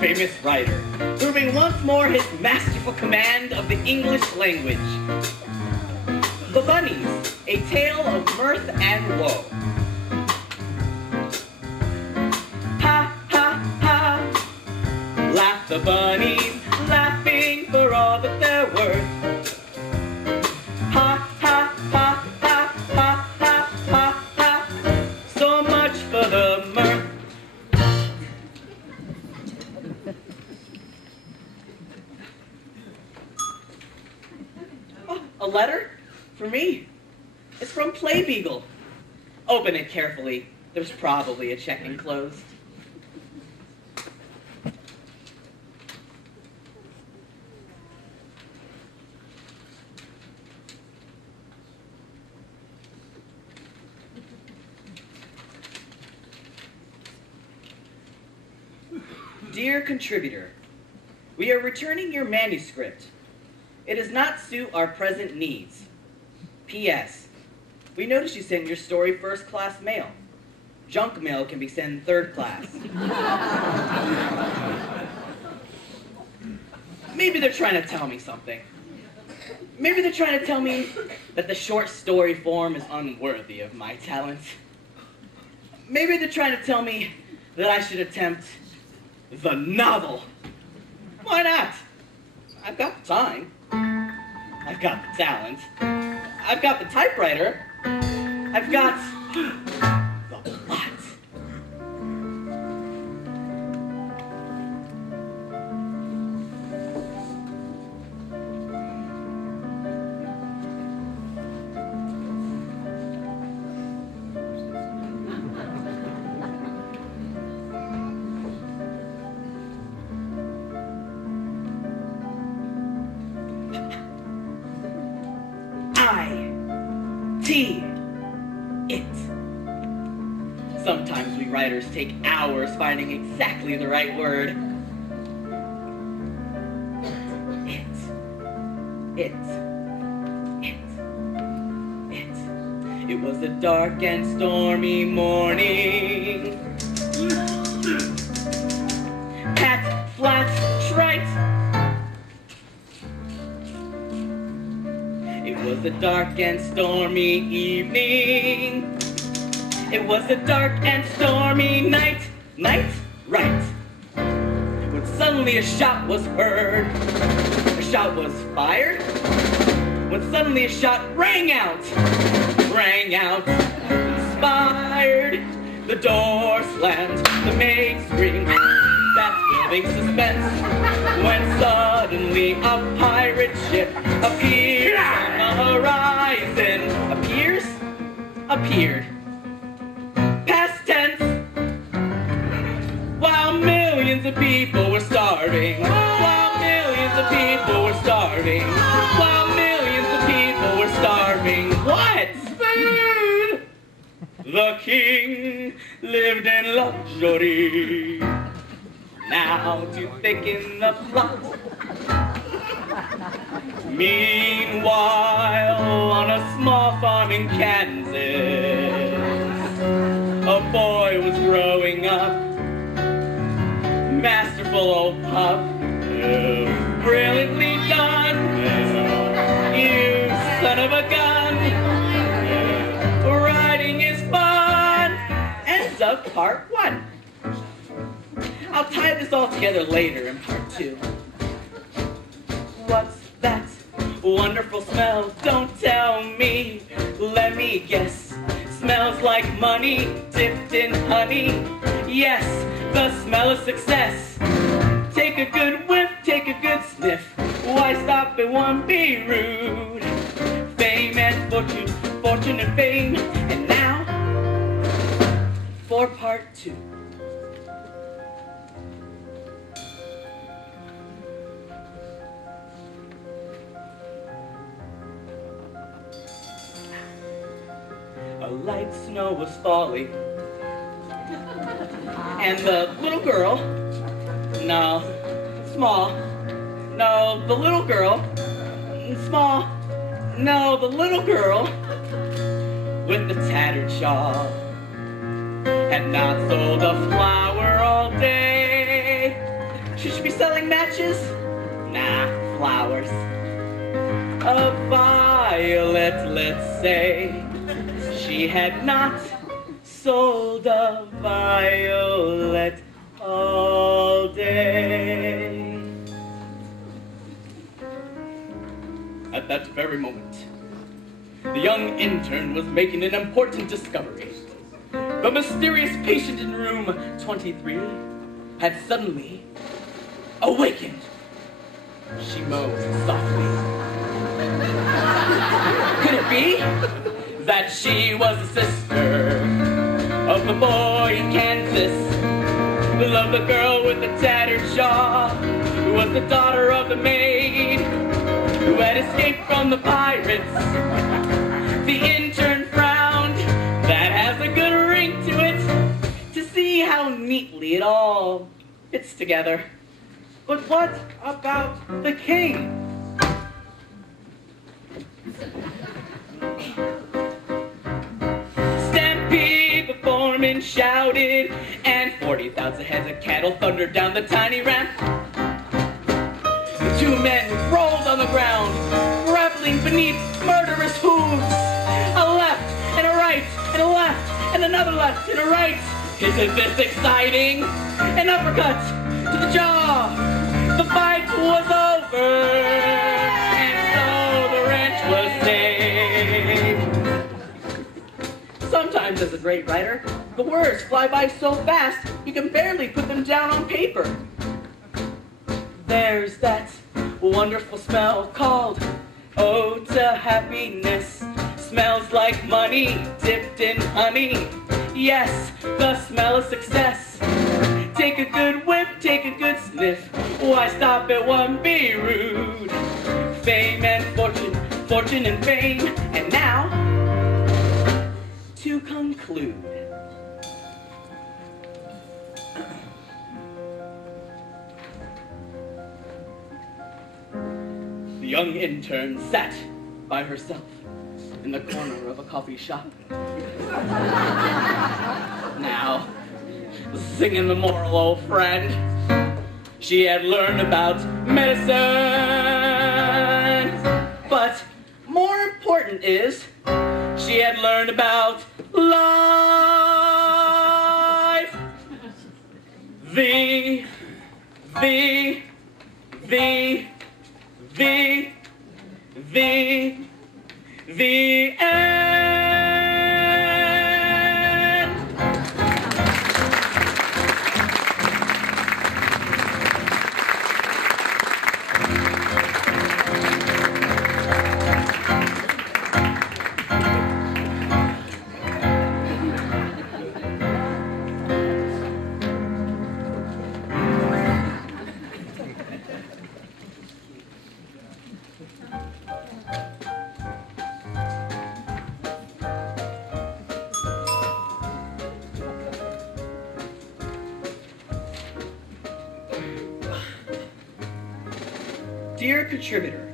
famous writer, proving once more his masterful command of the English language. The Bunnies, a tale of mirth and woe. Ha, ha, ha, laugh the bunnies, laughing for all that they're worth. Ha, ha, ha, ha, ha, ha, ha, ha, so much for the mirth. Oh, a letter? For me? It's from Play Beagle. Open it carefully. There's probably a check enclosed. Dear contributor, we are returning your manuscript. It does not suit our present needs. P.S. We noticed you sent your story first-class mail. Junk mail can be sent third class. Maybe they're trying to tell me something. Maybe they're trying to tell me that the short story form is unworthy of my talent. Maybe they're trying to tell me that I should attempt the novel. Why not? I've got the time. I've got the talent. I've got the typewriter. I've got the plot. It. Sometimes we writers take hours finding exactly the right word. It was a dark and stormy morning. Pat, flat, trite. It was a dark and stormy evening. It was a dark and stormy night, right. When suddenly a shot was heard. A shot was fired. When suddenly a shot rang out, inspired. The door slammed, the maid screamed. That's building suspense. When suddenly a pirate ship appeared on the horizon. Appeared. Past tense. While millions of people were starving. While millions of people were starving. While millions of people were starving. What? Food! The king lived in luxury. Now to thicken the plot. Meanwhile, on a small farm in Kansas, a boy was growing up. Masterful old pup, brilliantly done. You son of a gun, riding is fun. Ends of part 1. I'll tie this all together later in part 2. What's that wonderful smell? Don't tell me. Let me guess. Smells like money dipped in honey. Yes, the smell of success. Take a good whiff, take a good sniff. Why stop at one? Be rude. Fame and fortune and fame. And now for part 2. A light snow was falling, and the little girl, the little girl with the tattered shawl had not sold a flower all day. Should she be selling matches? Nah, flowers. A violet, let's say. She had not sold a violet all day. At that very moment, the young intern was making an important discovery. The mysterious patient in room 23 had suddenly awakened. She moaned softly. Could it be that she was the sister of the boy in Kansas who loved the girl with the tattered jaw, who was the daughter of the maid who had escaped from the pirates? The intern frowned. That has a good ring to it, to see how neatly it all fits together. But what about the king? Stampede, the foreman shouted, and 40,000 heads of cattle thundered down the tiny ramp. The two men rolled on the ground, grappling beneath murderous hooves. A left and a right and a left and another left and a right. Isn't this exciting? An uppercut to the jaw. The fight was over, and so the ranch was saved. Sometimes, as a great writer, the words fly by so fast you can barely put them down on paper. There's that wonderful smell called Ode to Happiness. Smells like money dipped in honey. Yes, the smell of success. Take a good whiff, take a good sniff. Why stop at one? Be rude. Fame and fortune, fortune and fame. And now, to conclude. The young intern sat by herself in the corner of a coffee shop. Now, singing the moral, old friend. She had learned about medicine, but more important is she had learned about life. The end. Dear contributor,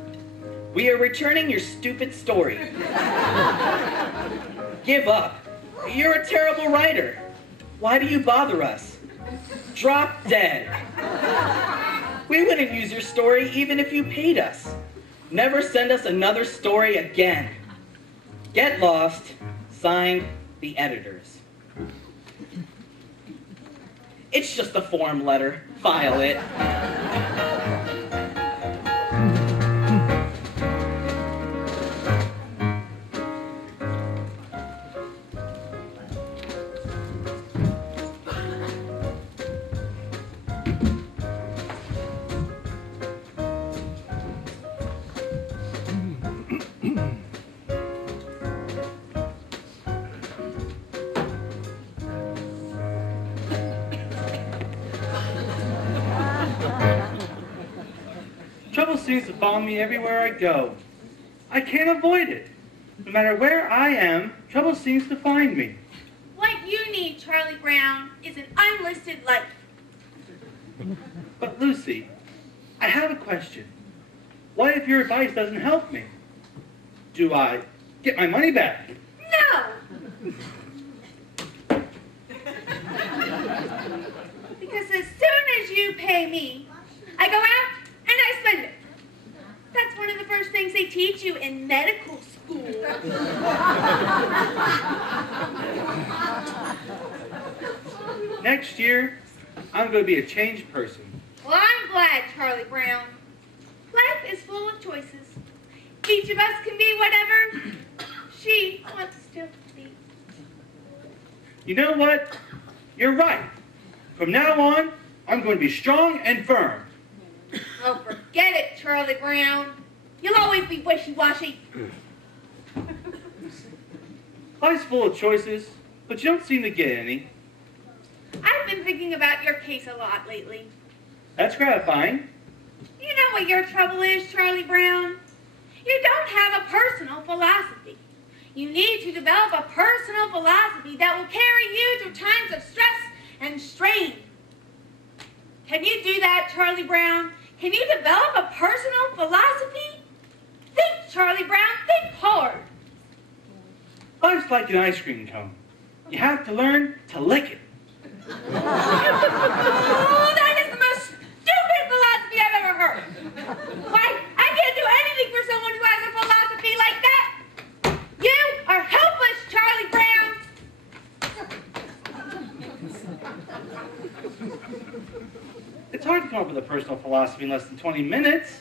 we are returning your stupid story. Give up. You're a terrible writer. Why do you bother us? Drop dead. We wouldn't use your story even if you paid us. Never send us another story again. Get lost. Signed, the editors. It's just a form letter. File it. Trouble seems to follow me everywhere I go. I can't avoid it. No matter where I am, trouble seems to find me. What you need, Charlie Brown, is an unlisted life. But Lucy, I have a question. What if your advice doesn't help me? Do I get my money back? No! Because as soon as you pay me, I go out and I spend it. That's one of the first things they teach you in medical school. Next year, I'm going to be a changed person. Well, I'm glad, Charlie Brown. Life is full of choices. Each of us can be whatever she wants to be. You know what? You're right. From now on, I'm going to be strong and firm. Oh, forget it, Charlie Brown. You'll always be wishy-washy. Life's full of choices, but you don't seem to get any. I've been thinking about your case a lot lately. That's gratifying. You know what your trouble is, Charlie Brown? You don't have a personal philosophy. You need to develop a personal philosophy that will carry you through times of stress and strain. Can you do that, Charlie Brown? Can you develop a personal philosophy? Think, Charlie Brown, think hard. Life's like an ice cream cone. You have to learn to lick it. Oh, that is the most stupid philosophy I've ever heard. Why, I can't do anything for someone who has a philosophy like that. You are helpless, Charlie Brown. It's hard to come up with a personal philosophy in less than 20 minutes.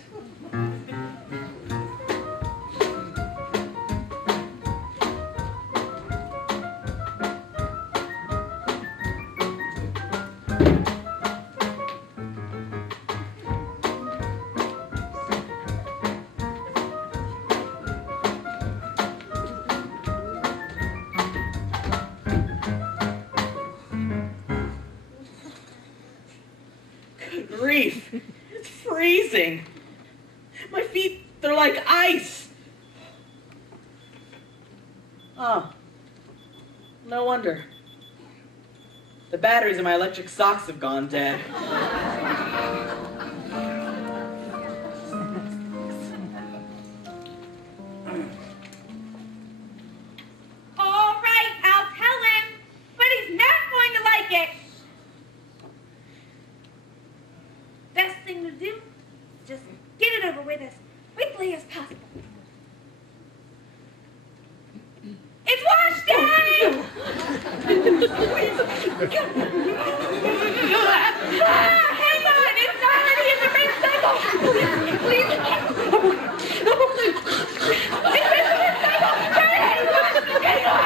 Grief. It's freezing. My feet, they're like ice. Oh. No wonder. The batteries in my electric socks have gone dead. All right, I'll tell him, but he's not going to like it. Best thing to do, just get it over with as quickly as possible. It's wash day! Hang on, it's already in the red cycle! Please, it's in the red cycle! Hang on!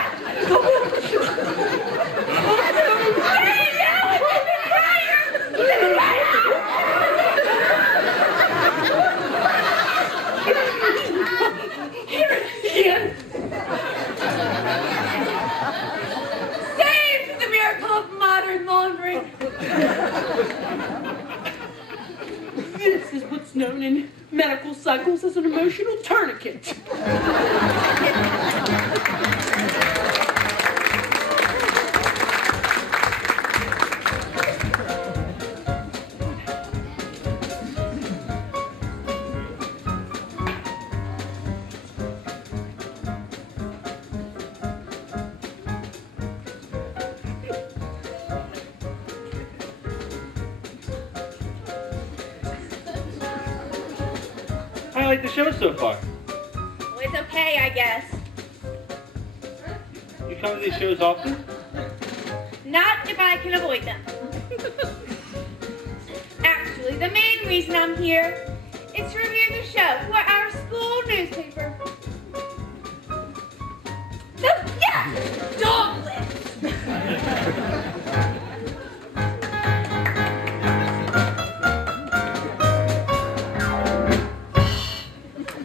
Hey, now it's in the dryer! It's in the dryer! Saved the miracle of modern laundry. This is what's known in medical cycles as an emotional tourniquet. How do you like the show so far? Well, it's okay, I guess. You come to these shows often? Not if I can avoid them. Actually, the main reason I'm here is to review the show for our